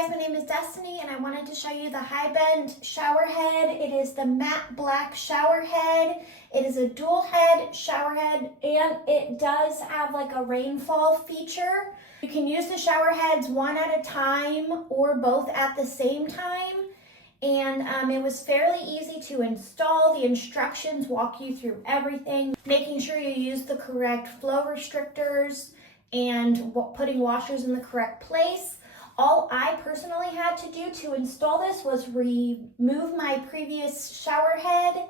guys, my name is Destiny and I wanted to show you the Hibbent shower head. It is the matte black shower head. It is a dual head shower head and it does have like a rainfall feature. You can use the shower heads one at a time or both at the same time. And it was fairly easy to install. The instructions walk you through everything, making sure you use the correct flow restrictors and putting washers in the correct place. All I personally had to do to install this was remove my previous shower head,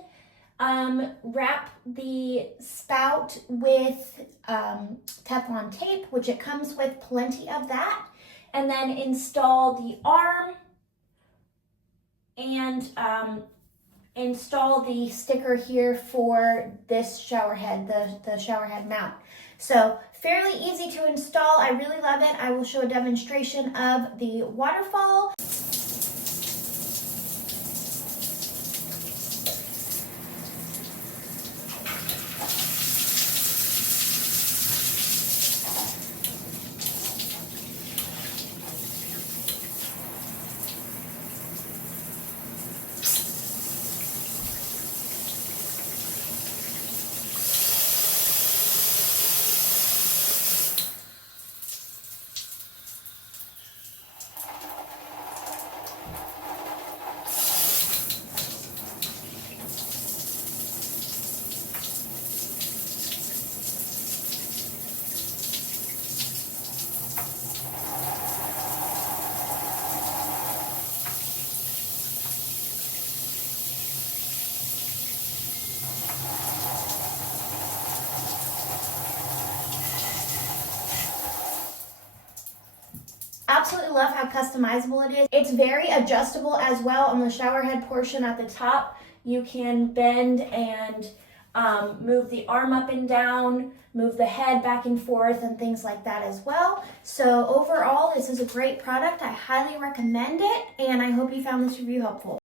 wrap the spout with Teflon tape, which it comes with plenty of that, and then install the arm and install the sticker here for this shower head, the shower head mount. So fairly easy to install. I really love it. I will show a demonstration of the waterfall. Absolutely love how customizable it is. It's very adjustable as well. On the shower head portion at the top, you can bend and move the arm up and down, move the head back and forth and things like that as well. So overall, this is a great product. I highly recommend it and I hope you found this review helpful.